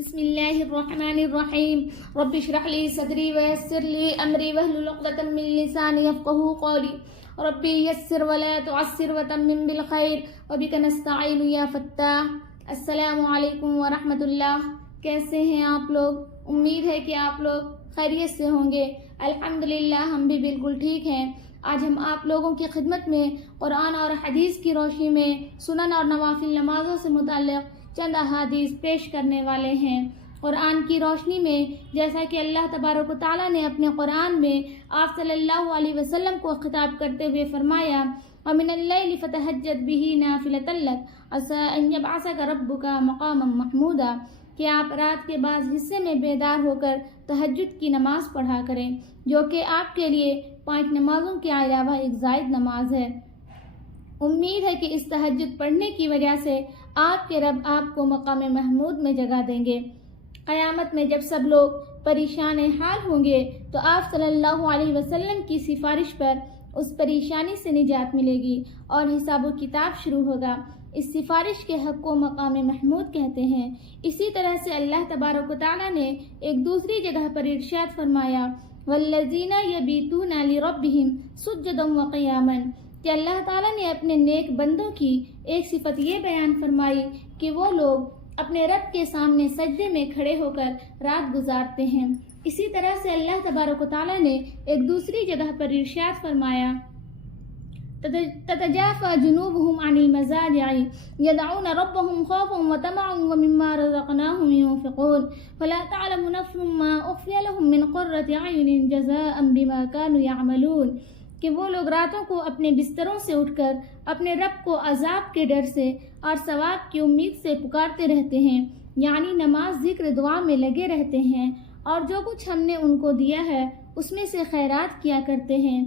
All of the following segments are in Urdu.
بسم اللہ الرحمن الرحیم رب اشرح لی صدری ویسر لی امری واحلل عقدۃ من لسانی یفقہوا قولی ربی یسر ولا تعسر وتمم بالخیر وبک نستعین یا فتاح۔ السلام علیکم ورحمۃ اللہ۔ کیسے ہیں آپ لوگ؟ امید ہے کہ آپ لوگ خیریت سے ہوں گے۔ الحمدللہ ہم بھی بالکل ٹھیک ہیں۔ آج ہم آپ لوگوں کی خدمت میں قرآن اور حدیث کی روشنی میں سنن اور نوافل نمازوں سے متعلق چند احادیث پیش کرنے والے ہیں۔ قرآن کی روشنی میں جیسا کہ اللہ تبارک و تعالیٰ نے اپنے قرآن میں آپ صلی اللہ علیہ وسلم کو خطاب کرتے ہوئے فرمایا وَمِنَ اللَّيْلِ فَتَهَجَّدْ بِهِ نَافِلَةً لَكَ عَسَىٰ أَن يَبْعَثَكَ رَبُّكَ مَقَامًا مَحْمُودًا کہ آپ رات کے بعض حصے میں بیدار ہو کر تہجد کی نماز پڑھا کریں، جو کہ آپ کے لیے 5 نمازوں کے علاوہ ایک زائد نماز ہے۔ امید ہے کہ اس تہجد پڑھنے کی وجہ سے آپ کے رب آپ کو مقام محمود میں جگہ دیں گے۔ قیامت میں جب سب لوگ پریشان حال ہوں گے تو آپ صلی اللہ علیہ وسلم کی سفارش پر اس پریشانی سے نجات ملے گی اور حساب و کتاب شروع ہوگا۔ اس سفارش کے حق کو مقام محمود کہتے ہیں۔ اسی طرح سے اللہ تبارک و تعالیٰ نے ایک دوسری جگہ پر ارشاد فرمایا وَالَّذِينَ يَبِيتُونَ لِرَبِّهِمْ سُجَّدًا وَقِيَامًا کہ اللہ تعالیٰ نے اپنے نیک بندوں کی ایک صفت یہ بیان فرمائی کہ وہ لوگ اپنے رب کے سامنے سجدے میں کھڑے ہو کر رات گزارتے ہیں۔ اسی طرح سے اللہ تبارک و تعالیٰ نے ایک دوسری جگہ پر ارشاد فرمایا تتجافى جنوبهم عن المضاجع يدعون ربهم خوفا وطمعا ومما رزقناهم ينفقون فلا تعلم نفس ما أخفي لهم من قرة أعين جزاء بما كانوا يعملون کہ وہ لوگ راتوں کو اپنے بستروں سے اٹھ کر اپنے رب کو عذاب کے ڈر سے اور ثواب کی امید سے پکارتے رہتے ہیں، یعنی نماز ذکر دعا میں لگے رہتے ہیں اور جو کچھ ہم نے ان کو دیا ہے اس میں سے خیرات کیا کرتے ہیں۔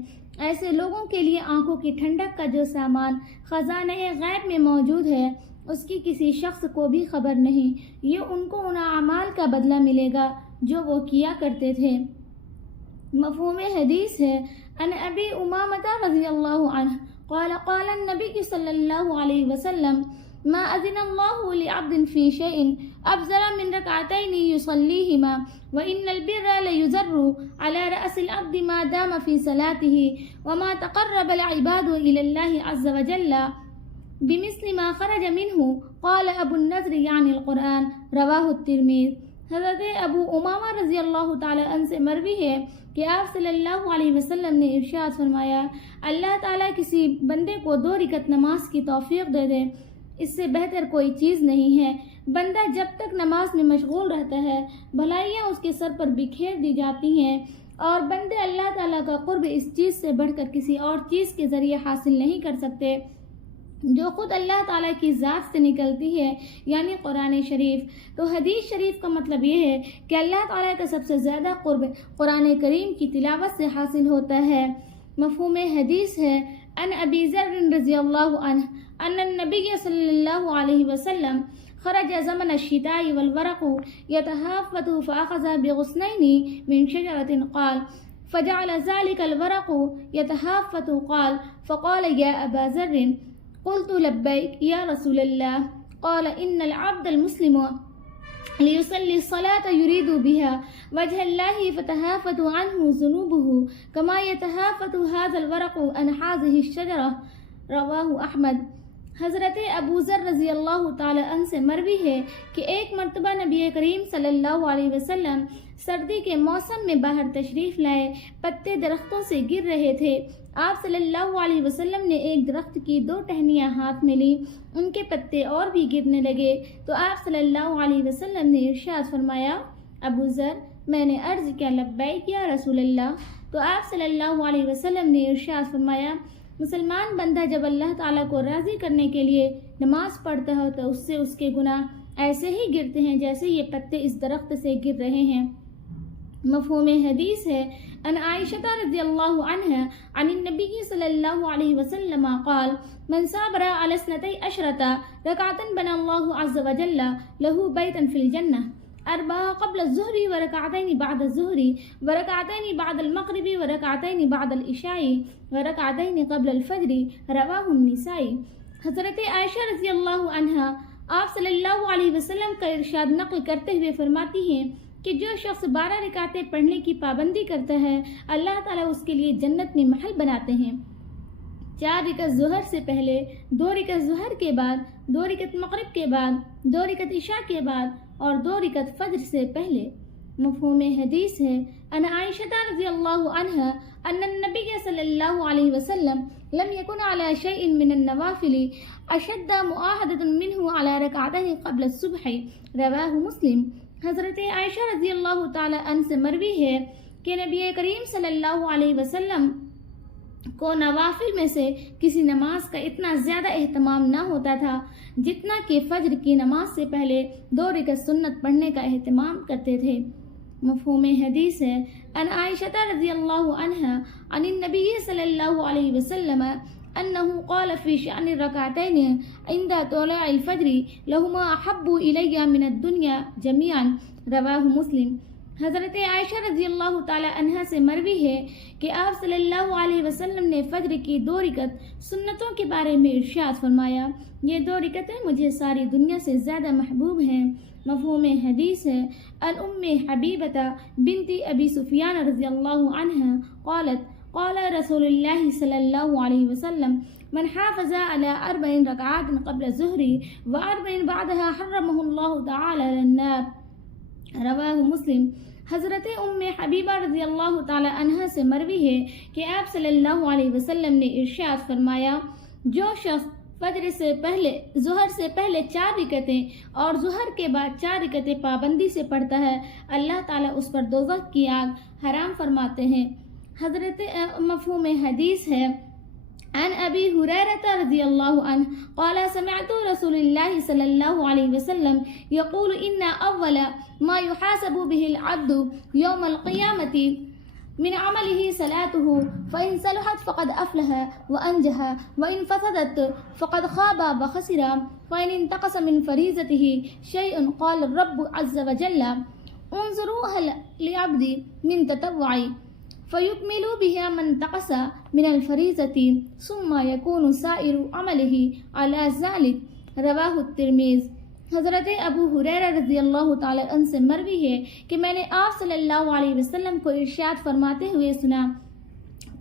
ایسے لوگوں کے لیے آنکھوں کی ٹھنڈک کا جو سامان خزانہ غیب میں موجود ہے اس کی کسی شخص کو بھی خبر نہیں، یہ ان کو ان اعمال کا بدلہ ملے گا جو وہ کیا کرتے تھے۔ مفہوم حدیث ہے ان ابی امامہ رضی اللہ عنہ قال قال النبی صلی اللہ علیہ وسلم ما اذن اللہ لعبد فی شیء افضل من رکعتین یصلیہما وان البر لیزر علی رأس العبد ما دام فی صلاته وما تقرب العباد الى اللہ عز وجل بمثل ما خرج منه قال ابو النضر یعنی القرآن رواہ الترمذی۔ حضرت ابو امامہ رضی اللہ تعالی عنہ سے مروی ہے کہ آپ صلی اللہ علیہ وسلم نے ارشاد فرمایا اللہ تعالیٰ کسی بندے کو 2 رکعت نماز کی توفیق دے دے، اس سے بہتر کوئی چیز نہیں ہے۔ بندہ جب تک نماز میں مشغول رہتا ہے بھلائیاں اس کے سر پر بکھیر دی جاتی ہیں اور بندے اللہ تعالیٰ کا قرب اس چیز سے بڑھ کر کسی اور چیز کے ذریعے حاصل نہیں کر سکتے جو خود اللہ تعالیٰ کی ذات سے نکلتی ہے، یعنی قرآن شریف۔ تو حدیث شریف کا مطلب یہ ہے کہ اللہ تعالیٰ کا سب سے زیادہ قرب قرآن کریم کی تلاوت سے حاصل ہوتا ہے۔ مفہوم حدیث ہے ان ابی ذر رضی اللہ عنہ ان النبی صلی اللہ علیہ وسلم خرج زمن الشتاء والورق يتهافت فأخذ بغصنين من شجرة قال فجعل ذلك الورق يتهافت فقال يا أبا ذر قلت لبيك يا رسول الله قال إن العبد المسلم ليصلي الصلاة يريد بها وجه الله فتهافت عنه ذنوبه كما يتهافت هذا الورق عن هذه الشجرة رواہ احمد۔ حضرت ابو ذر رضی اللہ تعالی عنہ سے مروی ہے کہ ایک مرتبہ نبی کریم صلی اللہ علیہ وسلم سردی کے موسم میں باہر تشریف لائے، پتے درختوں سے گر رہے تھے۔ آپ صلی اللہ علیہ وسلم نے ایک درخت کی 2 ٹہنیاں ہاتھ میں لی، ان کے پتے اور بھی گرنے لگے تو آپ صلی اللہ علیہ وسلم نے ارشاد فرمایا ابو ذر، میں نے عرض کیا لبیک یا رسول اللہ، تو آپ صلی اللہ علیہ وسلم نے ارشاد فرمایا مسلمان بندہ جب اللہ تعالیٰ کو راضی کرنے کے لیے نماز پڑھتا ہے تو اس سے اس کے گناہ ایسے ہی گرتے ہیں جیسے یہ پتے اس درخت سے گر رہے ہیں۔ مفہوم حدیث ہے ان عائشہ رضی اللہ عنہ عن النبی صلی اللہ علیہ وسلم قال من صبر على 12 ركعة بنى الله عز وجل له بيتا في الجنة 4 قبل الظهر وركعتين بعد الظهر وركعتين بعد المغرب وركعتين بعد العشاء وركعتين قبل الفجر رواہ النسائی۔ حضرت عائشہ رضی اللہ عنہ آپ صلی اللہ علیہ وسلم کا ارشاد نقل کرتے ہوئے فرماتی ہیں کہ جو شخص 12 رکعتیں پڑھنے کی پابندی کرتا ہے اللہ تعالیٰ اس کے لیے جنت میں محل بناتے ہیں۔ 4 رکعت ظہر سے پہلے، 2 رکعت ظہر کے بعد، 2 رکعت مغرب کے بعد، 2 رکعت عشاء کے بعد اور 2 رکعت فجر سے پہلے۔ مفہوم حدیث ہے ان عائشہ رضی اللہ عنہا ان النبی صلی اللہ علیہ وسلم لم يكن على شيء من النوافل اشد مؤاخذة منه على ركعتين قبل الصبح، رواہ مسلم۔ حضرت عائشہ رضی اللہ تعالی عنہ سے مروی ہے کہ نبی کریم صلی اللہ علیہ وسلم کو نوافل میں سے کسی نماز کا اتنا زیادہ اہتمام نہ ہوتا تھا جتنا کہ فجر کی نماز سے پہلے 2 رکعت سنت پڑھنے کا اہتمام کرتے تھے۔ مفہوم حدیث ہے ان عائشہ رضی اللہ عنہا عن النبی صلی اللہ علیہ وسلم انه قال في شأن الركعتين عند طلوع الفجر لهما احب الي من الدنيا جميعا، رواہ مسلم۔ حضرت عائشہ رضی اللہ تعالی عنہ سے مروی ہے کہ آپ صلی اللہ علیہ وسلم نے فجر کی 2 رکعت سنتوں کے بارے میں ارشاد فرمایا، یہ 2 رکعتیں مجھے ساری دنیا سے زیادہ محبوب ہیں۔ مفہوم حدیث ہے ان ام حبیبہ بنت ابی سفیان رضی اللہ عنہ قالت قال رسول اللہ صلی اللہ علیہ وسلم من حافظ على 4 رکعات قبل الظہر و4 بعدها حرمه اللہ تعالی النار، رواہ مسلم۔ حضرت ام حبیبہ رضی اللہ تعالی عنہ سے مروی ہے کہ آپ صلی اللہ علیہ وسلم نے ارشاد فرمایا، جو شخص فجر سے پہلے، ظہر سے پہلے 4 رکعتیں اور ظہر کے بعد 4 رکعتیں پابندی سے پڑھتا ہے اللہ تعالیٰ اس پر دوزخ کی آگ حرام فرماتے ہیں۔ حضرت مفہوم حدیث ہے عن ابی ہریرہ رضی اللہ عنہ قال سمعت رسول اللہ صلی اللہ علیہ وسلم یقول ان اول ما يحاسب به العبد يوم القیامة من عمله صلاته فإن صلحت فقد أفلح وأنجح وإن فسدت فقد خاب وخسر فإن انتقص من فريضته شيء قال الرب عز وجل انظروا هل لعبد من تطوع فيكمل بها من انتقص من الفريضة ثم يكون سائر عمله على ذلك، رواہ الترمذی۔ حضرت ابو ہریرہ رضی اللہ تعالی عنہ سے مروی ہے کہ میں نے آپ صلی اللہ علیہ وسلم کو ارشاد فرماتے ہوئے سنا،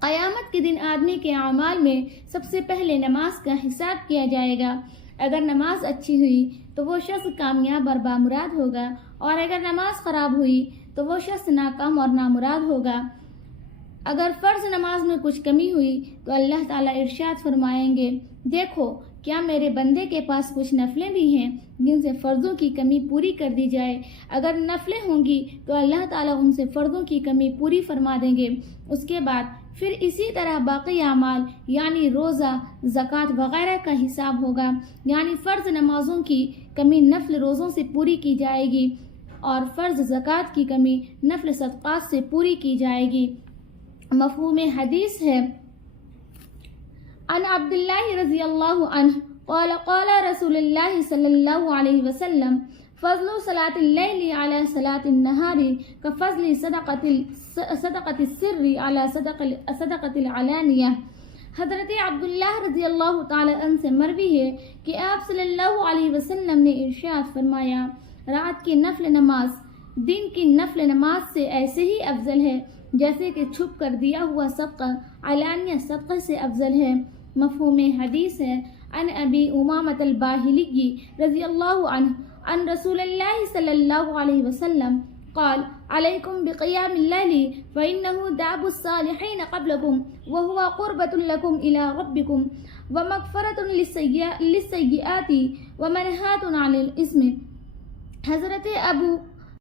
قیامت کے دن آدمی کے اعمال میں سب سے پہلے نماز کا حساب کیا جائے گا۔ اگر نماز اچھی ہوئی تو وہ شخص کامیاب اور بامراد ہوگا، اور اگر نماز خراب ہوئی تو وہ شخص ناکام اور نامراد ہوگا۔ اگر فرض نماز میں کچھ کمی ہوئی تو اللہ تعالیٰ ارشاد فرمائیں گے، دیکھو کیا میرے بندے کے پاس کچھ نفلیں بھی ہیں جن سے فرضوں کی کمی پوری کر دی جائے۔ اگر نفلیں ہوں گی تو اللہ تعالیٰ ان سے فرضوں کی کمی پوری فرما دیں گے۔ اس کے بعد پھر اسی طرح باقی اعمال یعنی روزہ، زکوٰۃ وغیرہ کا حساب ہوگا، یعنی فرض نمازوں کی کمی نفل روزوں سے پوری کی جائے گی اور فرض زکوٰۃ کی کمی نفل صدقات سے پوری کی جائے گی۔ مفہوم حدیث ہے عن عبداللہ رضی اللہ عنہ قال قال رسول اللہ صلی اللہ علیہ وسلم فضل صلاة اللیل علی صلاة النہار کفضل صدقۃ السر علی صدقۃ العلانیہ۔ حضرت عبداللہ رضی اللہ تعالی عنہ سے مروی ہے کہ آپ صلی اللہ علیہ وسلم نے ارشاد فرمایا، رات کی نفل نماز دن کی نفل نماز سے ایسے ہی افضل ہے جیسے کہ چھپ کر دیا ہوا صدقہ علانیہ صدقہ سے افضل ہے۔ مفہوم حدیث ہے عن ابی امامۃ الباہلی رضی اللہ عنہ عن رسول اللہ صلی اللہ علیہ وسلم قال علیکم بقیام اللیل فإنه داب الصالحین قبلکم وهو قربۃ لکم الی ربکم ومغفرۃ للسیئات ومنہاۃ عن الاسم۔ حضرت ابو